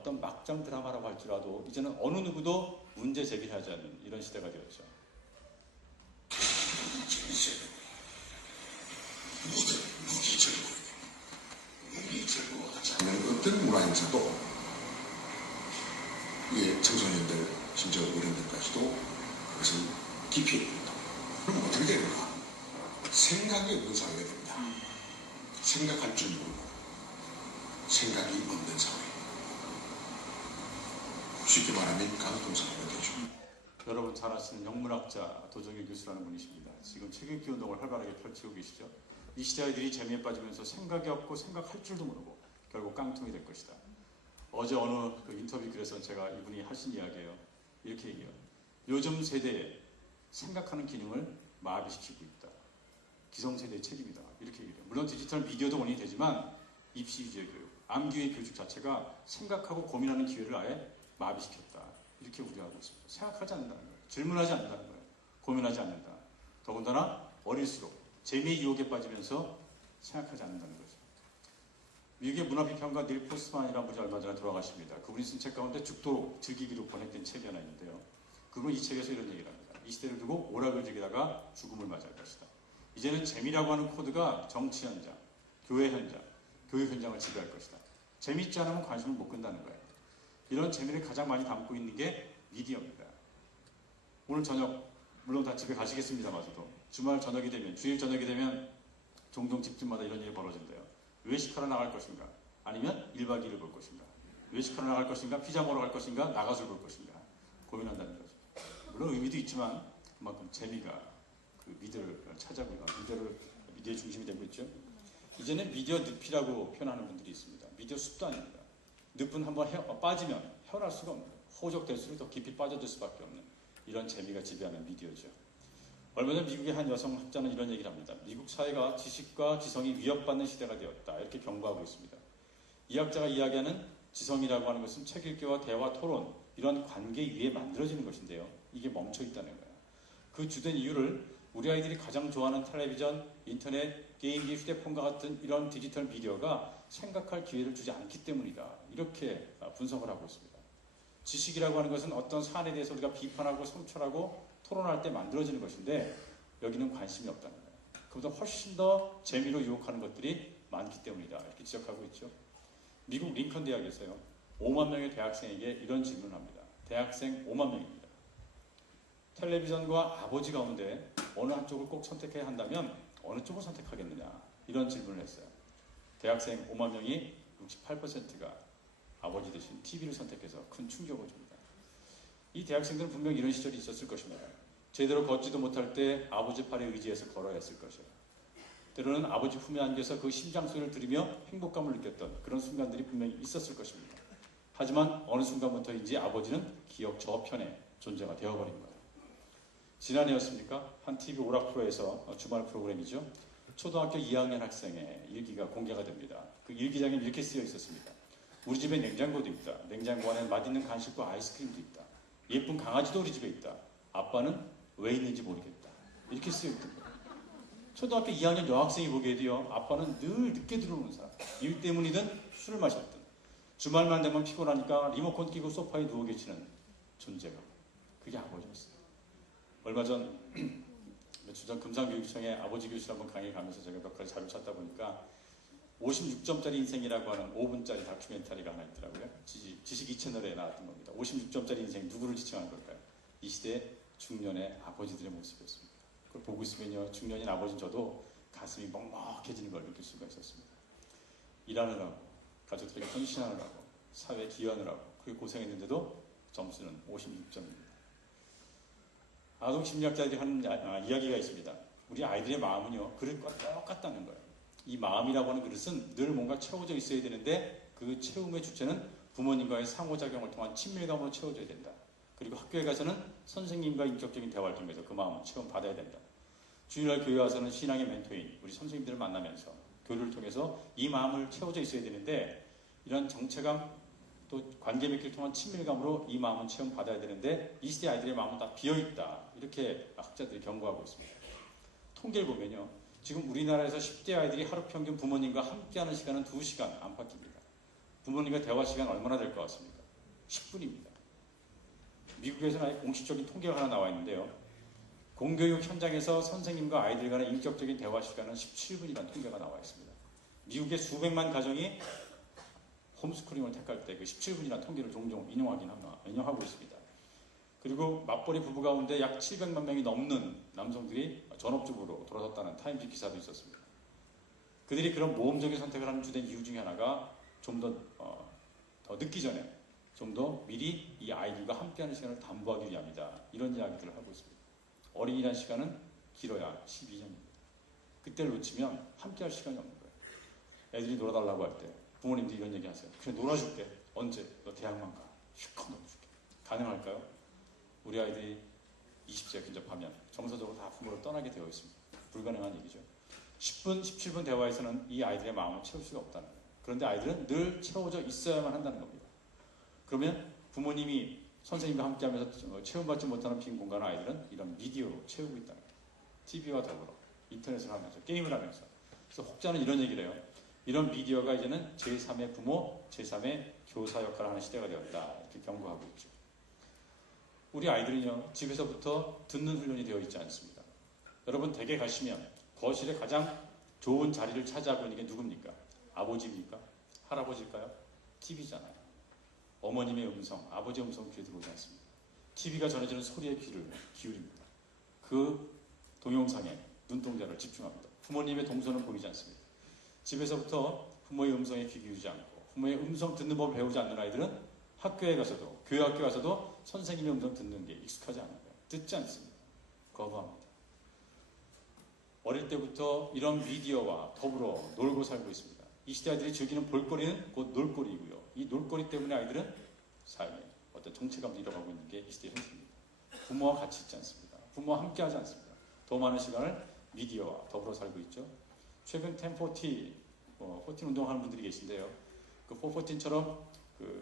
어떤 막장 드라마라고 할지라도 이제는 어느 누구도 문제 제기를 하지 않는 이런 시대가 되었죠. 무기 제거하지 않는 어떤 문화 행사도 이 청소년들, 심지어 어른들까지도 그것을 기피해야 된다. 그럼 어떻게 되는가? 생각이 없는 사회가 됩니다. 생각할 줄 모르고 생각이 없는 사회. 쉽게 말하면 강통사회가 되죠. 여러분 잘 아시는 영문학자 도정일 교수라는 분이십니다. 지금 책읽기 운동을 활발하게 펼치고 계시죠. 이 시대 아이들이 재미에 빠지면서 생각이 없고 생각할 줄도 모르고 결국 깡통이 될 것이다. 어제 어느 인터뷰 글에서 제가 이분이 하신 이야기예요. 이렇게 얘기해요. 요즘 세대에 생각하는 기능을 마비시키고 있다. 기성세대의 책임이다. 이렇게 얘기해요. 물론 디지털 미디어도 원인이 되지만 입시 위주의 교육, 암기의 교육 자체가 생각하고 고민하는 기회를 아예 마비시켰다. 이렇게 우려하고 있습니다. 생각하지 않는다는 거예요. 질문하지 않는다는 거예요. 고민하지 않는다. 더군다나 어릴수록 재미의 유혹에 빠지면서 생각하지 않는다는 거죠. 미국의 문화비평가 닐 포스만이라는 분이 얼마 전에 돌아가십니다. 그분이 쓴 책 가운데 죽도록 즐기기로 번역된 책이 하나 있는데요. 그분은 이 책에서 이런 얘기를 합니다. 이 시대를 두고 오락을 즐기다가 죽음을 맞이할 것이다. 이제는 재미라고 하는 코드가 정치 현장, 교회 현장, 교육 현장을 지배할 것이다. 재미있지 않으면 관심을 못 끈다는 거예요. 이런 재미를 가장 많이 담고 있는 게 미디어입니다. 오늘 저녁, 물론 다 집에 가시겠습니다마저도 주말 저녁이 되면, 주일 저녁이 되면 종종 집집마다 이런 일이 벌어진대요. 외식하러 나갈 것인가? 아니면 1박 2일을 볼 것인가? 외식하러 나갈 것인가? 피자 먹으러 갈 것인가? 나가서 볼 것인가? 고민한다는 거죠. 물론 의미도 있지만 그만큼 재미가 그 미디어를 찾아보고 미디어의 중심이 되고 있죠. 이제는 미디어 늪이라고 표현하는 분들이 있습니다. 미디어 숲도 아닙니다. 늪은 한번 빠지면 헤어날 수가 없는, 호적될수록 더 깊이 빠져들 수밖에 없는 이런 재미가 지배하는 미디어죠. 얼마 전 미국의 한 여성 학자는 이런 얘기를 합니다. 미국 사회가 지식과 지성이 위협받는 시대가 되었다. 이렇게 경고하고 있습니다. 이 학자가 이야기하는 지성이라고 하는 것은 책 읽기와 대화, 토론 이런 관계 위에 만들어지는 것인데요. 이게 멈춰 있다는 거예요. 그 주된 이유를 우리 아이들이 가장 좋아하는 텔레비전, 인터넷, 게임기, 휴대폰과 같은 이런 디지털 미디어가 생각할 기회를 주지 않기 때문이다. 이렇게 분석을 하고 있습니다. 지식이라고 하는 것은 어떤 사안에 대해서 우리가 비판하고 성찰하고 토론할 때 만들어지는 것인데 여기는 관심이 없다는 거예요. 그보다 훨씬 더 재미로 유혹하는 것들이 많기 때문이다. 이렇게 지적하고 있죠. 미국 링컨 대학에서요. 5만 명의 대학생에게 이런 질문을 합니다. 대학생 5만 명입니다. 텔레비전과 아버지 가운데 어느 한쪽을 꼭 선택해야 한다면 어느 쪽을 선택하겠느냐 이런 질문을 했어요. 대학생 5만 명이 68%가 아버지 대신 TV를 선택해서 큰 충격을 줍니다. 이 대학생들은 분명 이런 시절이 있었을 것입니다. 제대로 걷지도 못할 때 아버지 팔에 의지해서 걸어야 했을 것이에요. 때로는 아버지 품에 안겨서 그 심장 소리를 들으며 행복감을 느꼈던 그런 순간들이 분명히 있었을 것입니다. 하지만 어느 순간부터인지 아버지는 기억 저편의 존재가 되어버린 거예요. 지난해였습니까? 한 TV 오락 프로에서 주말 프로그램이죠. 초등학교 2학년 학생의 일기가 공개가 됩니다. 그 일기장에 이렇게 쓰여 있었습니다. 우리 집에 냉장고도 있다. 냉장고 안에 맛있는 간식과 아이스크림도 있다. 예쁜 강아지도 우리 집에 있다. 아빠는 왜 있는지 모르겠다. 이렇게 쓰여 있던 거예요. 초등학교 2학년 여학생이 보기에도요. 아빠는 늘 늦게 들어오는 사람. 일 때문이든 술을 마셨든 주말만 되면 피곤하니까 리모컨 끼고 소파에 누워 계시는 존재가 그게 아버지였어요. 얼마 전 며칠 전 금산교육청에 아버지 교실 한번 강의 가면서 제가 몇 가지 자료 찾다 보니까 56점짜리 인생이라고 하는 5분짜리 다큐멘터리가 하나 있더라고요. 지식 2채널에 나왔던 겁니다. 56점짜리 인생 누구를 지칭한 걸까요? 이 시대의 중년의 아버지들의 모습이었습니다. 그걸 보고 있으면요. 중년인 아버지는 저도 가슴이 먹먹해지는 걸 느낄 수가 있었습니다. 일하느라고, 가족들에게 헌신하느라고, 사회에 기여하느라고 그렇게 고생했는데도 점수는 56점입니다. 아동심리학자들이 하는 이야기가 있습니다. 우리 아이들의 마음은요. 그릇과 똑같다는 거예요. 이 마음이라고 하는 그릇은 늘 뭔가 채워져 있어야 되는데 그 채움의 주체는 부모님과의 상호작용을 통한 친밀감으로 채워져야 된다. 그리고 학교에 가서는 선생님과 인격적인 대화를 통해서 그 마음을 체험받아야 된다. 주일날 교회 와서는 신앙의 멘토인 우리 선생님들을 만나면서 교류를 통해서 이 마음을 채워져 있어야 되는데 이런 정체감 또 관계 맺기를 통한 친밀감으로 이 마음은 체험받아야 되는데 이 시대 아이들의 마음은 다 비어있다. 이렇게 학자들이 경고하고 있습니다. 통계를 보면요. 지금 우리나라에서 10대 아이들이 하루 평균 부모님과 함께하는 시간은 2시간 안팎입니다. 부모님과 대화 시간 얼마나 될 것 같습니까? 10분입니다. 미국에서는 아예 공식적인 통계가 하나 나와 있는데요. 공교육 현장에서 선생님과 아이들 간의 인격적인 대화 시간은 17분이라는 통계가 나와 있습니다. 미국의 수백만 가정이 홈스쿨링을 택할 때 그 17분이라는 통계를 종종 인용하고 있습니다. 그리고 맞벌이 부부 가운데 약 700만 명이 넘는 남성들이 전업주부로 돌아섰다는 타임지 기사도 있었습니다. 그들이 그런 모험적인 선택을 하는 주된 이유 중에 하나가 좀 더 늦기 전에 좀 더 미리 이 아이들과 함께하는 시간을 담보하기 위함이다. 이런 이야기들을 하고 있습니다. 어린이란 시간은 길어야 12년입니다. 그때를 놓치면 함께할 시간이 없는 거예요. 애들이 놀아달라고 할 때 부모님들이 이런 얘기 하세요. 그래 놀아줄게. 언제? 너 대학만 가. 실컷 놀아줄게. 가능할까요? 우리 아이들이 20세에 근접하면 정서적으로 다 부모를 떠나게 되어 있습니다. 불가능한 얘기죠. 10분, 17분 대화에서는 이 아이들의 마음을 채울 수가 없다는 거예요. 그런데 아이들은 늘 채워져 있어야만 한다는 겁니다. 그러면 부모님이 선생님과 함께하면서 체험받지 못하는 빈 공간을 아이들은 이런 미디어로 채우고 있다는 거예요. TV와 더불어 인터넷을 하면서 게임을 하면서. 그래서 혹자는 이런 얘기를 해요. 이런 미디어가 이제는 제3의 부모, 제3의 교사 역할을 하는 시대가 되었다. 이렇게 경고하고 있죠. 우리 아이들은요, 집에서부터 듣는 훈련이 되어 있지 않습니다. 여러분 댁에 가시면 거실에 가장 좋은 자리를 차지하고 있는 게 누굽니까? 아버지입니까? 할아버지일까요? TV잖아요. 어머님의 음성, 아버지의 음성 귀에 들어오지 않습니다. TV가 전해지는 소리에 귀를 기울입니다. 그 동영상에 눈동자를 집중합니다. 부모님의 동선은 보이지 않습니다. 집에서부터 부모의 음성에 귀 기울이지 않고 부모의 음성 듣는 법을 배우지 않는 아이들은 학교에 가서도, 교회 학교에 가서도 선생님의 음성 듣는 게 익숙하지 않은 거예요. 듣지 않습니다. 거부합니다. 어릴 때부터 이런 미디어와 더불어 놀고 살고 있습니다. 이 시대 아이들이 즐기는 볼거리는 곧 놀거리이고요. 이 놀거리 때문에 아이들은 삶에 어떤 정체감도 잃어가고 있는 게 이 시대의 현실입니다. 부모와 같이 있지 않습니다. 부모와 함께 하지 않습니다. 더 많은 시간을 미디어와 더불어 살고 있죠. 최근 1040 운동하는 분들이 계신데요. 그 414처럼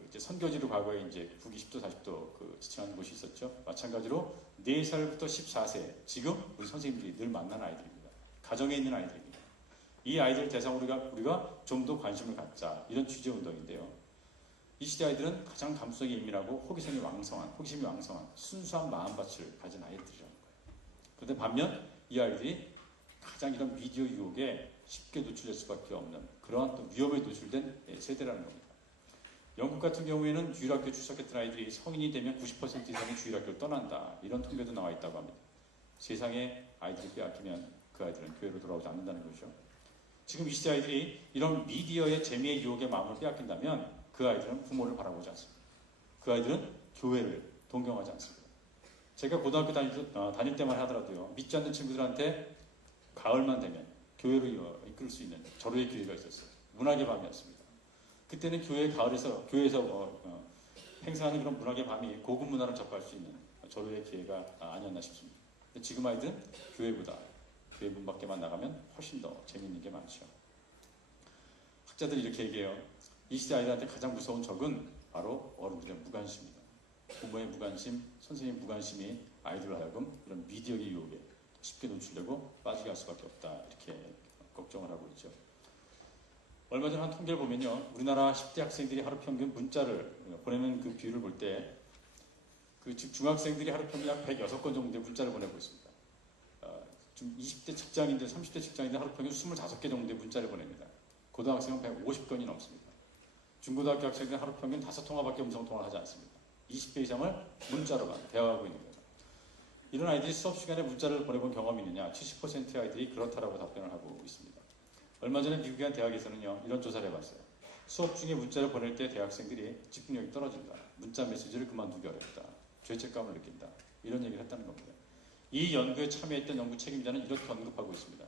이제 선교지로 과거에 이제 북위 10도 40도 지칭하는 곳이 있었죠. 마찬가지로 4살부터 14세 지금 우리 선생님들이 늘 만나는 아이들입니다. 가정에 있는 아이들입니다. 이 아이들 대상으로 우리가 좀 더 관심을 갖자 이런 취재 운동인데요. 이 시대 아이들은 가장 감수성이 예민하고 호기심이 왕성한 순수한 마음밭을 가진 아이들이라는 거예요. 그런데 반면 이 아이들이 가장 이런 미디어 유혹에 쉽게 노출될 수밖에 없는 그러한 또 위험에 노출된 세대라는 겁니다. 영국 같은 경우에는 주일학교 출석했던 아이들이 성인이 되면 90% 이상이 주일학교를 떠난다. 이런 통계도 나와 있다고 합니다. 세상에 아이들이 빼앗기면 그 아이들은 교회로 돌아오지 않는다는 거죠. 지금 이 시대 아이들이 이런 미디어의 재미의 유혹에 마음을 빼앗긴다면 그 아이들은 부모를 바라보지 않습니다. 그 아이들은 교회를 동경하지 않습니다. 제가 고등학교 다닐 때만 하더라도요. 믿지 않는 친구들한테 가을만 되면 교회로 이끌 수 있는 절호의 기회가 있었어요. 문학의 밤이었습니다. 그때는 교회에서 행사하는 그런 문학의 밤이 고급 문화를 접할 수 있는 절호의 기회가 아니었나 싶습니다. 근데 지금 아이들은 교회보다 교회 문 밖에만 나가면 훨씬 더 재미있는 게 많죠. 학자들이 이렇게 얘기해요. 이 시대 아이들한테 가장 무서운 적은 바로 어른들의 무관심입니다. 부모의 무관심, 선생님의 무관심이 아이들로 하여금 이런 미디어의 유혹에 쉽게 노출되고 빠지게 할 수밖에 없다. 이렇게 걱정을 하고 있죠. 얼마 전 한 통계를 보면요. 우리나라 10대 학생들이 하루 평균 문자를 보내는 그 비율을 볼 때 그 중학생들이 하루 평균 약 106건 정도의 문자를 보내고 있습니다. 좀 20대 직장인들, 30대 직장인들 하루 평균 25개 정도의 문자를 보냅니다. 고등학생은 150건이 넘습니다. 중고등학교 학생들은 하루 평균 5통화밖에 음성통화를 하지 않습니다. 20배 이상을 문자로만 대화하고 있는 거죠. 이런 아이들이 수업 시간에 문자를 보내본 경험이 있느냐? 70%의 아이들이 그렇다라고 답변을 하고 있습니다. 얼마 전에 미국의 한 대학에서는요, 이런 조사를 해봤어요. 수업 중에 문자를 보낼 때 대학생들이 집중력이 떨어진다. 문자 메시지를 그만두기 어렵다. 죄책감을 느낀다. 이런 얘기를 했다는 겁니다. 이 연구에 참여했던 연구 책임자는 이렇게 언급하고 있습니다.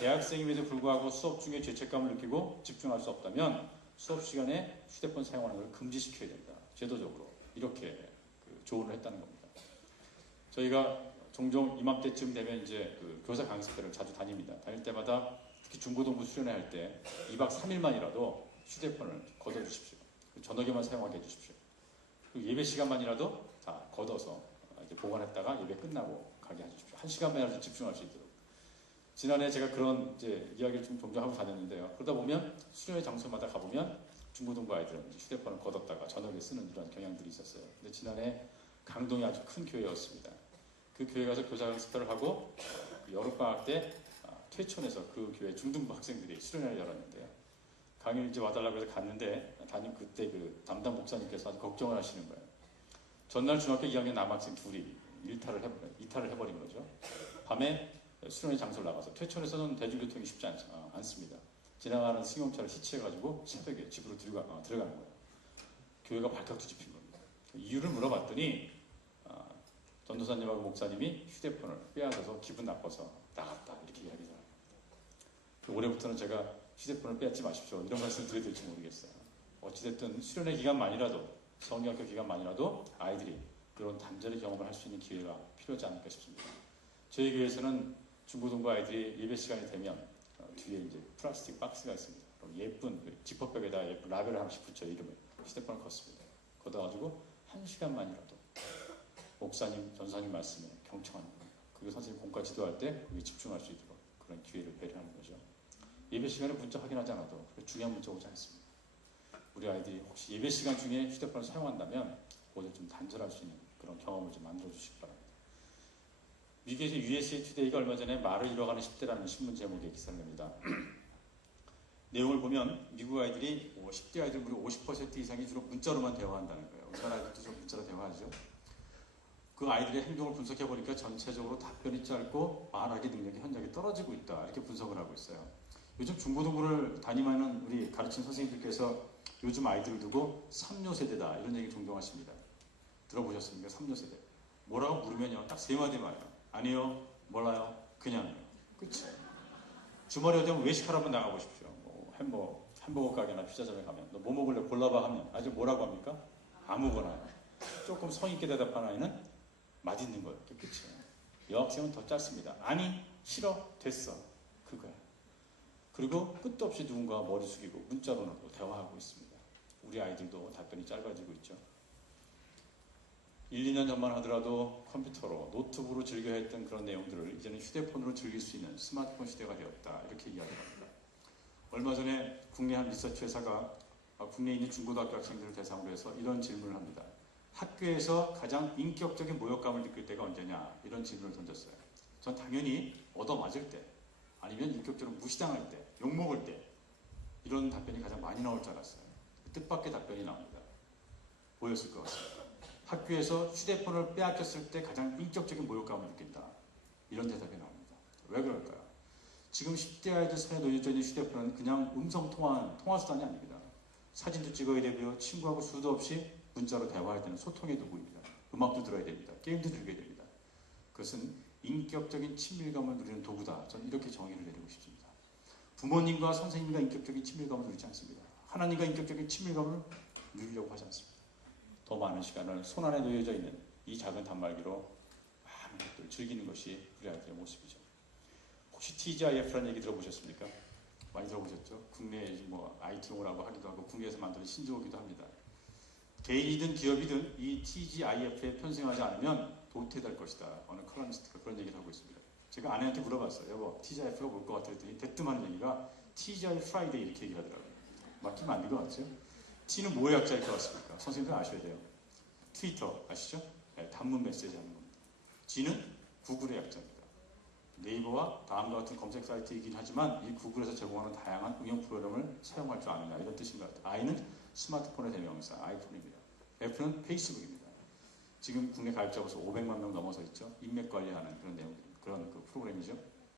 대학생임에도 불구하고 수업 중에 죄책감을 느끼고 집중할 수 없다면 수업 시간에 휴대폰 사용하는 걸 금지시켜야 된다. 제도적으로. 이렇게 조언을 했다는 겁니다. 저희가 종종 이맘때쯤 되면 이제 교사 강습회를 자주 다닙니다. 다닐 때마다 특히 중고등부 수련회 할 때 2박 3일만이라도 휴대폰을 걷어주십시오. 저녁에만 사용하게 해주십시오. 그리고 예배 시간만이라도 다 걷어서 이제 보관했다가 예배 끝나고 가게 해주십시오. 1시간만이라도 집중할 수 있도록. 지난해 제가 그런 이제 이야기를 좀 종종 하고 다녔는데요. 그러다 보면 수련회 장소마다 가보면 중고등부 아이들은 이제 휴대폰을 걷었다가 저녁에 쓰는 이런 경향들이 있었어요. 근데 지난해 강동이 아주 큰 교회였습니다. 그 교회 가서 교사학습을 하고 여름방학 때 퇴촌해서 그 교회 중등부 학생들이 수련회를 열었는데요. 강의를 이제 와달라고 해서 갔는데 담임 그때 그 담당 목사님께서 아주 걱정을 하시는 거예요. 전날 중학교 2학년 남학생 둘이 이탈을 해버린 거죠. 밤에 수련회 장소를 나가서 퇴촌에서는 대중교통이 쉽지 않습니다. 지나가는 승용차를 히치해가지고 새벽에 집으로 들어가는 거예요. 교회가 발칵 뒤집힌 겁니다. 이유를 물어봤더니 전도사님하고 목사님이 휴대폰을 빼앗아서 기분 나빠서 나갔다 이렇게 이야기를 합니다. 올해부터는 제가 휴대폰을 빼앗지 마십시오 이런 말씀 드려야 될지 모르겠어요. 어찌됐든 수련회 기간만이라도 성경학교 기간만이라도 아이들이 그런 단절의 경험을 할 수 있는 기회가 필요하지 않을까 싶습니다. 저희 교회에서는 중고등부 아이들이 예배 시간이 되면 뒤에 이제 플라스틱 박스가 있습니다. 그럼 예쁜 지퍼백에다 예쁜 라벨을 하나씩 붙여 이름을 휴대폰을 걷습니다. 걷어가지고 1시간만이라도 목사님, 전사님 말씀에 경청하는 거예요. 그리고 선생님 공과 지도할 때 거기에 집중할 수 있도록 그런 기회를 배려하는 거죠. 예배 시간에 문자 확인하지 않아도 중요한 문자 오지 않습니다. 우리 아이들이 혹시 예배 시간 중에 휴대폰을 사용한다면 그것을 좀 단절할 수 있는 그런 경험을 좀 만들어 주시기 바랍니다. 미국에서 USA 투데이가 얼마 전에 말을 잃어가는 10대라는 신문 제목의 기사를 냅니다. 내용을 보면 미국 아이들이 10대 아이들 무려 50% 이상이 주로 문자로만 대화한다는 거예요. 우리 아이들도 좀 문자로 대화하죠. 그 아이들의 행동을 분석해보니까 전체적으로 답변이 짧고 말하기 능력이 현저하게 떨어지고 있다 이렇게 분석을 하고 있어요. 요즘 중고등부를 담임하는 우리 가르치는 선생님들께서 요즘 아이들을 두고 3요 세대다 이런 얘기 종종 하십니다. 들어보셨습니까? 3요 세대. 뭐라고 물으면요 딱 세 마디 말해요. 아니요, 몰라요, 그냥요. 끝이에요. 주말에 되면 외식하러 한번 나가보십시오. 햄버거 가게나 피자점에 가면 너 뭐 먹을래 골라봐 하면 아주 뭐라고 합니까? 아무거나요. 조금 성의있게 대답하는 아이는 맛있는 거예요. 그게 끝이에요. 여학생은 더 짧습니다. 아니, 싫어, 됐어. 그거야. 그리고 끝도 없이 누군가 머리 숙이고 문자로는 또 대화하고 있습니다. 우리 아이들도 답변이 짧아지고 있죠. 1, 2년 전만 하더라도 컴퓨터로, 노트북으로 즐겨 했던 그런 내용들을 이제는 휴대폰으로 즐길 수 있는 스마트폰 시대가 되었다. 이렇게 이야기합니다. 얼마 전에 국내 한 리서치 회사가 국내에 있는 중고등학교 학생들을 대상으로 해서 이런 질문을 합니다. 학교에서 가장 인격적인 모욕감을 느낄 때가 언제냐? 이런 질문을 던졌어요. 전 당연히 얻어맞을 때, 아니면 인격적으로 무시당할 때, 욕먹을 때 이런 답변이 가장 많이 나올 줄 알았어요. 뜻밖의 답변이 나옵니다. 보였을 것 같습니다. 학교에서 휴대폰을 빼앗겼을 때 가장 인격적인 모욕감을 느낀다. 이런 대답이 나옵니다. 왜 그럴까요? 지금 10대 아이들 손에 놓여져 있는 휴대폰은 그냥 통화수단이 아닙니다. 사진도 찍어야 되고요. 친구하고 수도 없이 문자로 대화해야 되는 소통의 도구입니다. 음악도 들어야 됩니다. 게임도 즐겨야 됩니다. 그것은 인격적인 친밀감을 누리는 도구다. 저는 이렇게 정의를 내리고 싶습니다. 부모님과 선생님과 인격적인 친밀감을 누리지 않습니다. 하나님과 인격적인 친밀감을 누리려고 하지 않습니다. 더 많은 시간을 손안에 놓여져 있는 이 작은 단말기로 많은 것들을 즐기는 것이 우리 아이들의 모습이죠. 혹시 TGIF라는 얘기 들어보셨습니까? 많이 들어보셨죠? 국내 IT 용어라고 하기도 하고 국내에서 만드는 신조어기도 합니다. 개인이든 기업이든 이 TGIF에 편승하지 않으면 도태될 것이다. 어느 컬럼니스트가 그런 얘기를 하고 있습니다. 제가 아내한테 물어봤어요. 여보, TGIF가 뭘 것 같아? 했더니 대뜸하는 얘기가 TGI 프라이데이 이렇게 얘기를 하더라고요. 맞긴 맞는 것 같죠? T는 뭐의 약자일 것 같습니까? 선생님들 아셔야 돼요. 트위터 아시죠? 네, 단문 메시지 하는 겁니다. G는 구글의 약자입니다. 네이버와 다음과 같은 검색 사이트이긴 하지만 이 구글에서 제공하는 다양한 응용 프로그램을 사용할 줄 아느냐 이런 뜻인 것 같아요. I는 스마트폰의 대명사 아이폰입니다. F는 페이스북입니다. 지금 국내 가입자 벌써 500만 명 넘어서 있죠. 인맥 관리하는 그런 내용들, 그런 프로그램이죠.